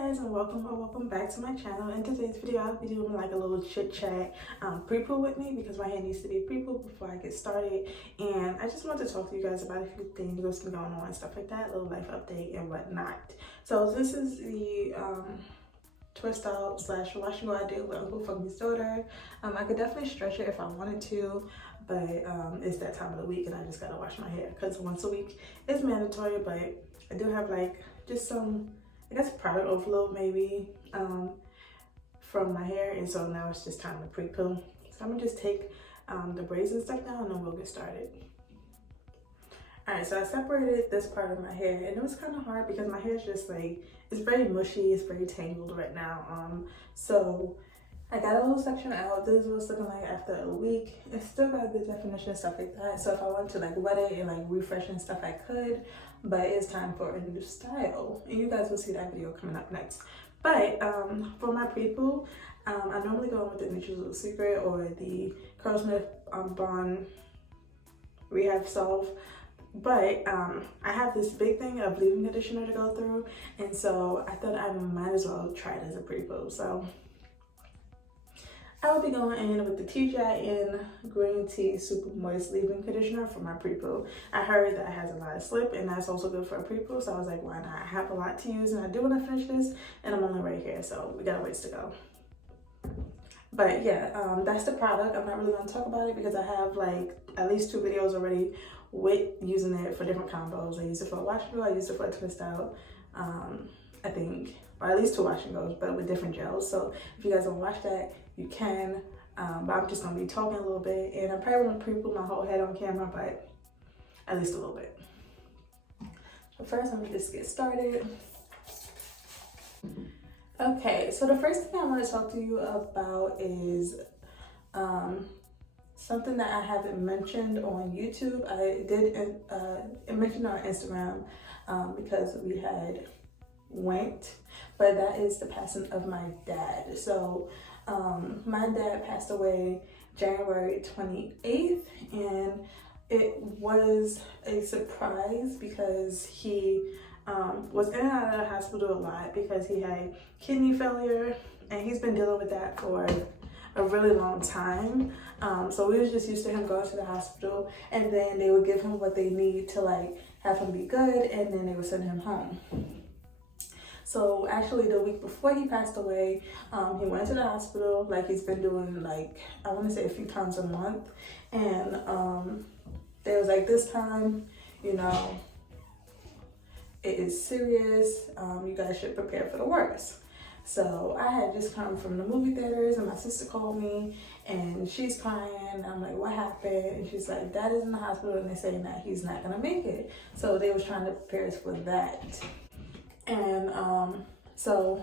guys, and welcome back to my channel. In today's video I'll be doing like a little chit chat pre-poo with me because my hair needs to be pre-poo before I get started, and I just wanted to talk to you guys about a few things what's been going on and stuff like that, little life update and whatnot. So this is the twist out slash wash and go I did with Uncle Funky's daughter. I could definitely stretch it if I wanted to, but it's that time of the week and I just gotta wash my hair because once a week is mandatory. But I do have like just some, I guess, product overload maybe from my hair, and so now it's just time to pre-poo. So I'm gonna just take the braids and stuff down and then we'll get started. Alright, so I separated this part of my hair and it was kind of hard because my hair is just like, it's very mushy, it's very tangled right now. So I got a little section out. This is what it's looking like after a week. It's still got a good definition and stuff like that. So if I wanted to like wet it and like refresh and stuff, I could, but it's time for a new style. And you guys will see that video coming up next. But for my pre-poo, I normally go in with the Nature's Little Secret or the Curlsmith Bond Rehab Solve. But I have this big thing of leave-in conditioner to go through, and so I thought I might as well try it as a pre-poo. So I will be going in with the TGIN Green Tea Super Moist Leave-In Conditioner for my pre-poo. I heard that it has a lot of slip and that's also good for a pre-poo, so I was like, why not? I have a lot to use and I do want to finish this, and I'm only right here, so we got a ways to go. But yeah, that's the product. I'm not really going to talk about it because I have like at least 2 videos already with using it for different combos. I use it for a wash and go, I use it for a twist out, I think, or at least 2 wash and goes, but with different gels. So if you guys don't watch that, you can, but I'm just gonna be talking a little bit, and I probably won't pre-poo my whole head on camera, but at least a little bit. So first, I'm gonna just get started. Okay, so the first thing I want to talk to you about is something that I haven't mentioned on YouTube. I did mention on Instagram because we had went, but that is the passing of my dad. So my dad passed away January 28th, and it was a surprise because he was in and out of the hospital a lot because he had kidney failure, and he's been dealing with that for a really long time. So we was just used to him going to the hospital, and then they would give him what they need to like have him be good, and then they would send him home. So actually the week before he passed away, he went to the hospital like he's been doing, like I want to say a few times a month, and they was like, this time, you know, it is serious, you guys should prepare for the worst. So I had just come from the movie theaters and my sister called me and she's crying. I'm like, what happened? And she's like, Dad is in the hospital and they're saying that he's not gonna make it. So they was trying to prepare us for that. And so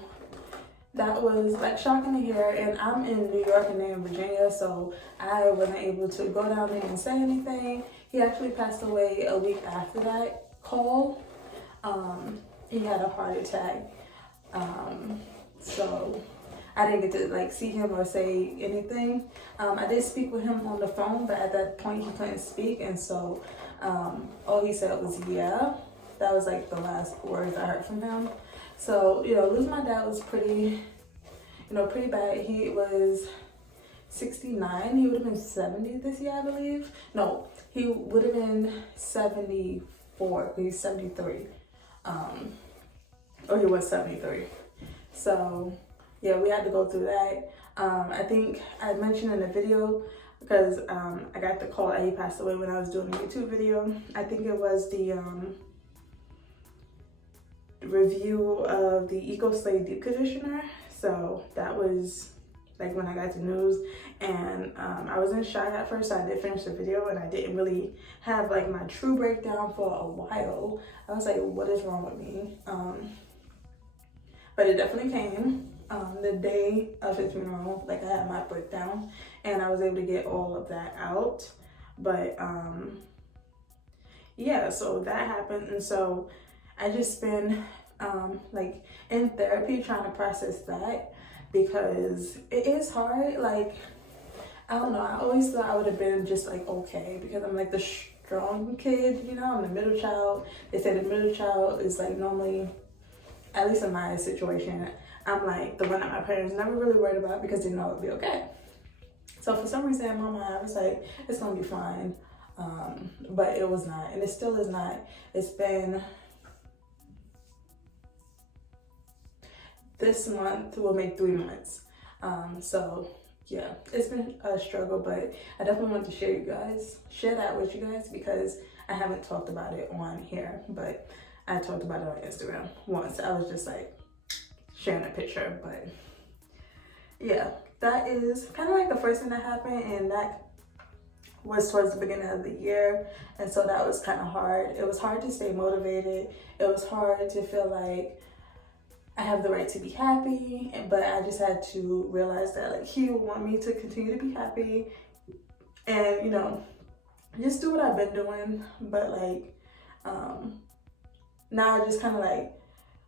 that was like shocking to hear, and I'm in New York and they're in Virginia, so I wasn't able to go down there and say anything. He actually passed away a week after that call. He had a heart attack, so I didn't get to like see him or say anything. I did speak with him on the phone, but at that point he couldn't speak, and so all he said was yeah. That was like the last words I heard from him. So, you know, losing my dad was pretty, you know, pretty bad. He was 69. He would have been 70 this year, I believe. No, he would have been 74. He's 73. Or he was 73. So, yeah, we had to go through that. I think I mentioned in the video because I got the call that he passed away when I was doing a YouTube video. I think it was the review of the Eco Slay Deep Conditioner. So that was like when I got the news, and I was in shock at first. I did finish the video and I didn't really have like my true breakdown for a while. I was like, what is wrong with me? But it definitely came the day of his funeral. Like I had my breakdown and I was able to get all of that out. But yeah, so that happened, and so I just been like in therapy trying to process that because it is hard. Like, I don't know, I always thought I would have been just like okay because I'm like the strong kid, you know, I'm the middle child. They say the middle child is like normally at least in my situation, I'm like the one that my parents never really worried about because they know it'd be okay. So for some reason in my mind, I was like, it's gonna be fine. But it was not, and it still is not. It's been, this month will make 3 months. So yeah, it's been a struggle, but I definitely want to share that with you guys because I haven't talked about it on here, but I talked about it on Instagram once. I was just like sharing a picture, but yeah, that is kind of like the first thing that happened, and that was towards the beginning of the year, and so that was kind of hard. It was hard to stay motivated. It was hard to feel like I have the right to be happy, but I just had to realize that like he would want me to continue to be happy and, you know, just do what I've been doing. But like now I just kind of like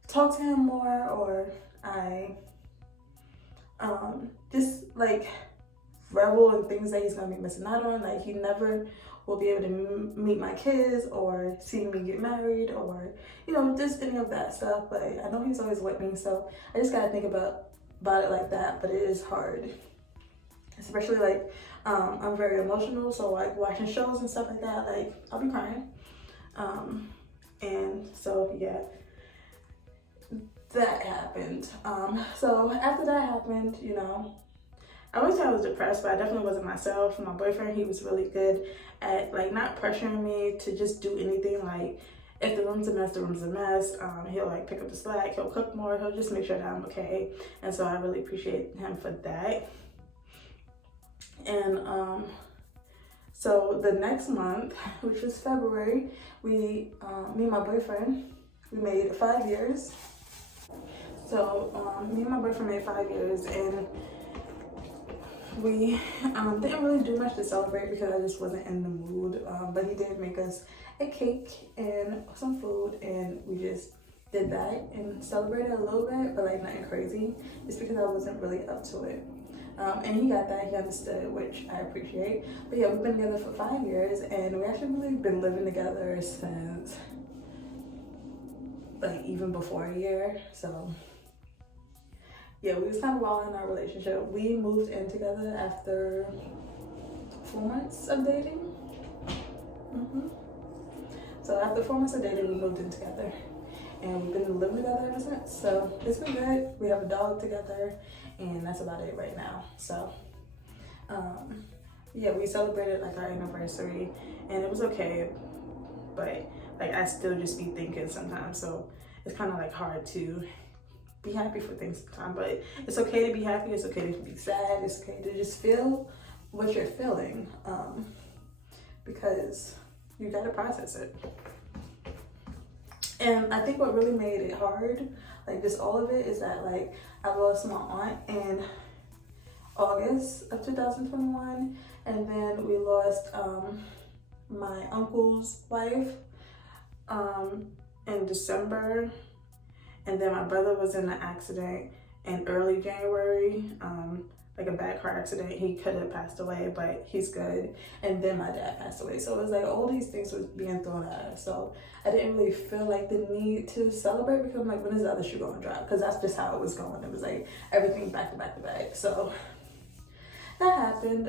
talk to him more, or I just like revel in things that he's gonna be missing out on. Like he never will be able to meet my kids or see me get married, or, you know, just any of that stuff. But I know he's always with me, so I just gotta think about it like that. But it is hard, especially like I'm very emotional, so like watching shows and stuff like that, like I'll be crying. And so yeah, that happened. So after that happened, you know, I wouldn't say I was depressed, but I definitely wasn't myself. My boyfriend, he was really good at like not pressuring me to just do anything. Like if the room's a mess, the room's a mess. He'll like pick up the slack, he'll cook more, he'll just make sure that I'm okay. And so I really appreciate him for that. And so the next month, which was February, me and my boyfriend, we made 5 years. So me and my boyfriend made 5 years, and we didn't really do much to celebrate because I just wasn't in the mood, but he did make us a cake and some food, and we just did that and celebrated a little bit, but like nothing crazy, just because I wasn't really up to it. And he got that, he understood, which I appreciate. But yeah, we've been together for 5 years, and we actually really been living together since like even before a year. So yeah, we was kind of well in our relationship. We moved in together after 4 months of dating. So after 4 months of dating, we moved in together, and we've been living together ever since. So it's been good. We have a dog together, and that's about it right now. So yeah, we celebrated like our anniversary, and it was okay, but like I still just be thinking sometimes. So it's kind of like hard to be happy for things sometimes, but it's okay to be happy, it's okay to be sad, it's okay to just feel what you're feeling, because you gotta process it. And I think what really made it hard, like just all of it, is that like I lost my aunt in August of 2021, and then we lost my uncle's wife in December. And then my brother was in an accident in early January, like a bad car accident. He could have passed away, but he's good. And then my dad passed away. So it was like all these things was being thrown at us. So I didn't really feel like the need to celebrate, because I'm like, when is the other shoe gonna drop? Because that's just how it was going. It was like everything back to back to back. So that happened.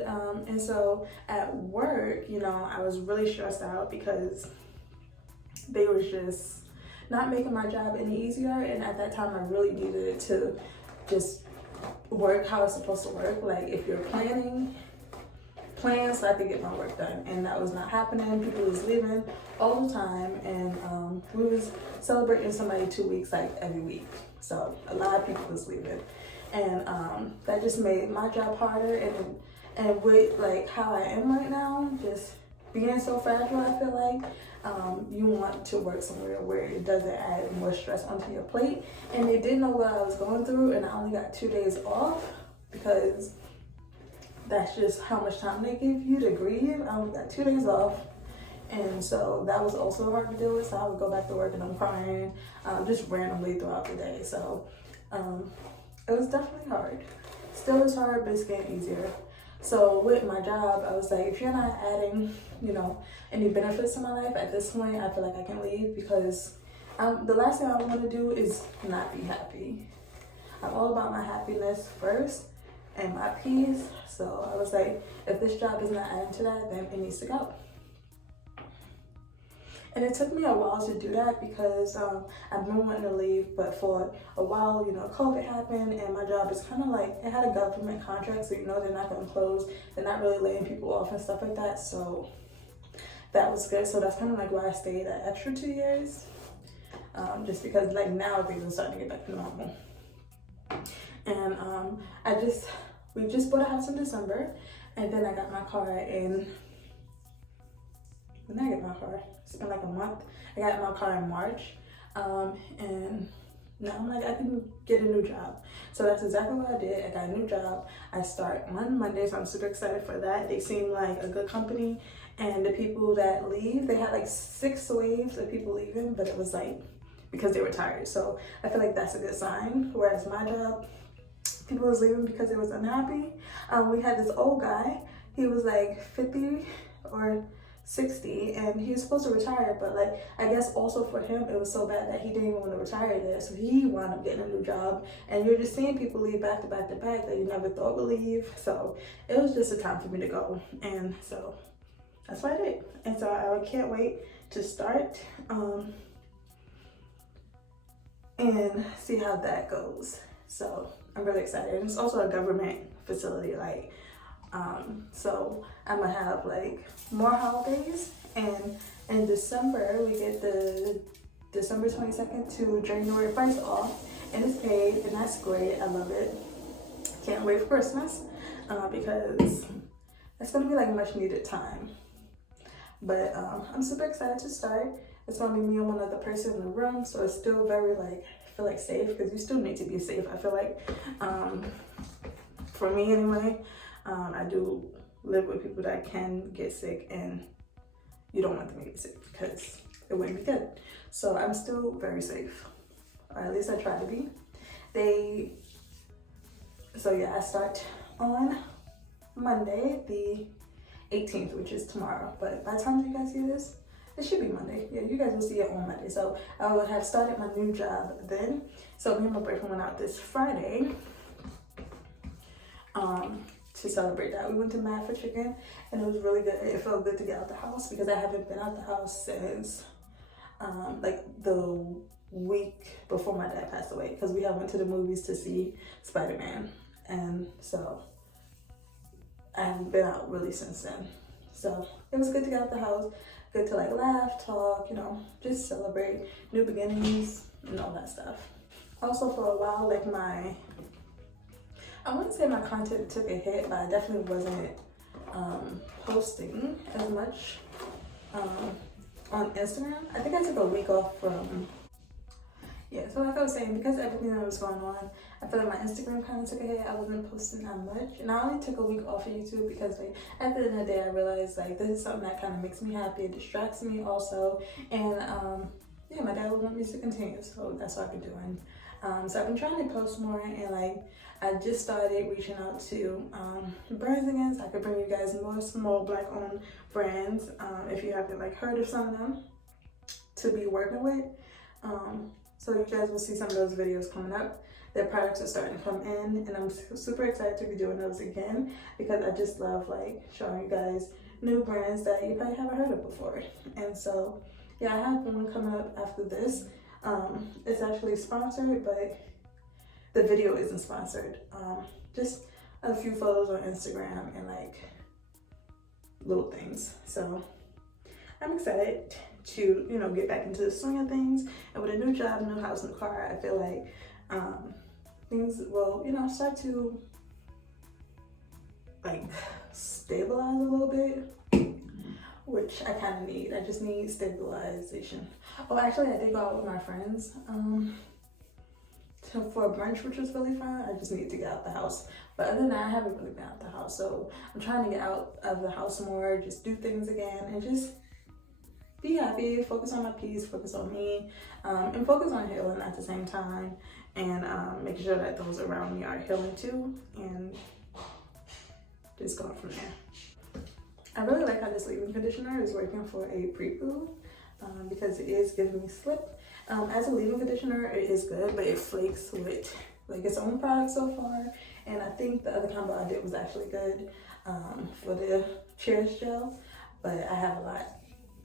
And so at work, you know, I was really stressed out because they was just not making my job any easier, and at that time I really needed it to just work how it's supposed to work. Like if you're plan so I could get my work done, and that was not happening. People was leaving all the time, and we was celebrating somebody 2 weeks like every week, so a lot of people was leaving, and that just made my job harder. And with like how I am right now, just being so fragile, I feel like you want to work somewhere where it doesn't add more stress onto your plate. And they didn't know what I was going through, and I only got 2 days off because that's just how much time they give you to grieve. I only got 2 days off, and so that was also hard to deal with. So I would go back to work and I'm crying just randomly throughout the day. So it was definitely hard. Still is hard, but it's getting easier. So with my job, I was like, if you're not adding, you know, any benefits to my life at this point, I feel like I can leave, because The last thing I want to do is not be happy. I'm all about my happiness first and my peace. So I was like, if this job is not adding to that, then it needs to go. And it took me a while to do that because I've been wanting to leave, but for a while, you know, COVID happened and my job is kind of like, it had a government contract, so you know they're not going to close. They're not really laying people off and stuff like that. So that was good. So that's kind of like why I stayed an extra 2 years. Just because like now things are starting to get back to normal. And we just bought a house in December, and then I got my car in, when did I get my car? It's been like a month. I got my car in March, and now I'm like, I can get a new job. So that's exactly what I did. I got a new job. I start on Monday, so I'm super excited for that. They seem like a good company, and the people that leave, they had like 6 waves of people leaving, but it was like because they were tired. So I feel like that's a good sign. Whereas my job, people was leaving because they was unhappy. We had this old guy. He was like 50 or 60, and he was supposed to retire, but like I guess also for him it was so bad that he didn't even want to retire there, so he wound up getting a new job. And you're just seeing people leave back to back to back that you never thought would leave. So it was just a time for me to go, and so that's what I did. And so I can't wait to start and see how that goes. So I'm really excited. And it's also a government facility, like so I'm gonna have like more holidays, and in December we get the December 22nd to January 1st off, and it's paid, and that's great. I love it. Can't wait for Christmas because it's gonna be like much needed time. But I'm super excited to start. It's gonna be me and one other person in the room, so it's still very like, I feel like safe, because you still need to be safe. I feel like for me anyway, I do live with people that can get sick, and you don't want them to get sick because it wouldn't be good. So I'm still very safe, or at least I try to be. So yeah, I start on Monday, the 18th, which is tomorrow. But by the time you guys see this, it should be Monday. Yeah, you guys will see it on Monday. So I will have started my new job then. So me and my boyfriend went out this Friday to celebrate that. We went to Mad for Chicken, and it was really good. It felt good to get out the house because I haven't been out the house since like the week before my dad passed away, because we went to the movies to see Spider-Man, and so I haven't been out really since then. So it was good to get out the house, good to like laugh, talk, you know, just celebrate new beginnings and all that stuff. Also for a while, like I wouldn't say my content took a hit, but I definitely wasn't posting as much on Instagram. I think I took a week off from, yeah, so like I was saying, because everything that was going on, I feel like my Instagram kind of took a hit. I wasn't posting that much, and I only took a week off of YouTube because like at the end of the day I realized like this is something that kind of makes me happy. It distracts me also, and yeah, my dad would want me to continue, so that's what I've been doing. So I've been trying to post more, and like I just started reaching out to brands again, so I could bring you guys more small Black-owned brands if you haven't like heard of some of them to be working with. So you guys will see some of those videos coming up. Their products are starting to come in, and I'm super excited to be doing those again because I just love like showing you guys new brands that you probably haven't heard of before. And so yeah, I have one coming up after this. It's actually sponsored, but the video isn't sponsored. Just a few photos on Instagram and like little things. So I'm excited to, you know, get back into the swing of things. And with a new job, new house, new car, I feel like things will, you know, start to like stabilize a little bit, which I kind of need. I just need stabilization. Oh, actually, I did go out with my friends for a brunch, which was really fun. I just need to get out the house. But other than that, I haven't really been out the house. So I'm trying to get out of the house more, just do things again, and just be happy, focus on my peace, focus on me, and focus on healing at the same time, and making sure that those around me are healing too, and just going from there. I really like how this leave-in conditioner is working for a pre-poo because it is giving me slip. As a leave-in conditioner, it is good, but it flakes with like its own product so far. And I think the other combo I did was actually good for the Cherish gel, but I have a lot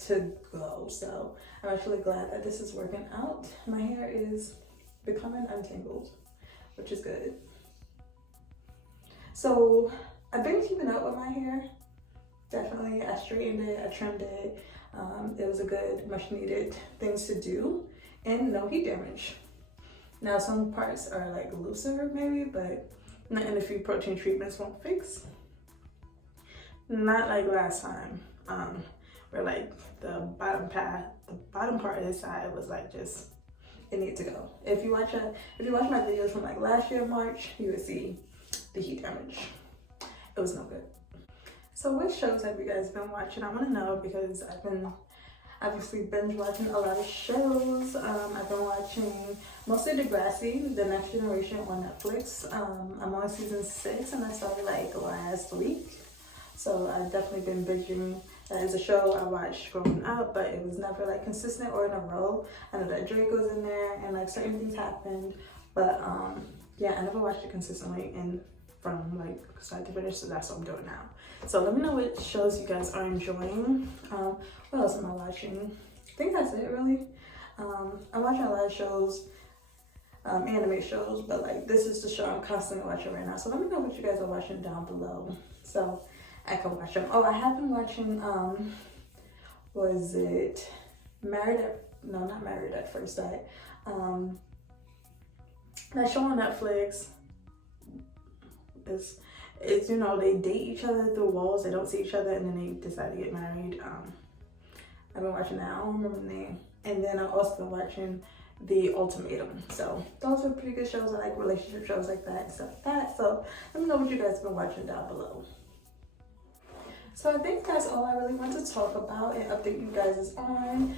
to go, so I'm actually glad that this is working out. My hair is becoming untangled, which is good. So I've been keeping up with my hair. Definitely, I straightened it, I trimmed it. It was a good, much needed things to do, and no heat damage. Now some parts are like looser maybe, but nothing a few protein treatments won't fix. Not like last time, where like the bottom part of the side was like just, it needs to go. If you watch my videos from like last year March, you would see the heat damage. It was no good. So what shows have you guys been watching? I want to know, because I've been obviously binge watching a lot of shows. I've been watching mostly Degrassi, The Next Generation on Netflix. I'm on season 6 and I started like last week. So I've definitely been binging. That is a show I watched growing up, but it was never like consistent or in a row. I know that Drake was in there and like certain things happened, but yeah, I never watched it consistently and from like start to finish, so that's what I'm doing now. So let me know what shows you guys are enjoying. What else am I watching? I think that's it really. I'm watching a lot of shows, anime shows, but like this is the show I'm constantly watching right now. So let me know what you guys are watching down below, so I can watch them. Oh, I have been watching, was it not Married at First Sight. That show on Netflix is you know, they date each other through walls, they don't see each other, and then they decide to get married. I've been watching that, I don't remember the name. And then I've also been watching The Ultimatum. So those are pretty good shows. I like relationship shows like that and stuff like that. So let me know what you guys have been watching down below. So I think that's all I really want to talk about and update you guys on.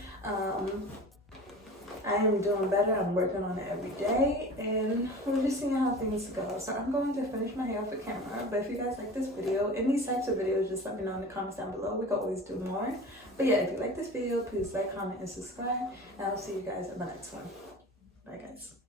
I am doing better. I'm working on it every day, and we're just seeing how things go. So I'm going to finish my hair off the camera. But if you guys like this video and these types of videos, just let me know in the comments down below. We can always do more. But yeah, if you like this video, please like, comment, and subscribe. And I'll see you guys in the next one. Bye, guys.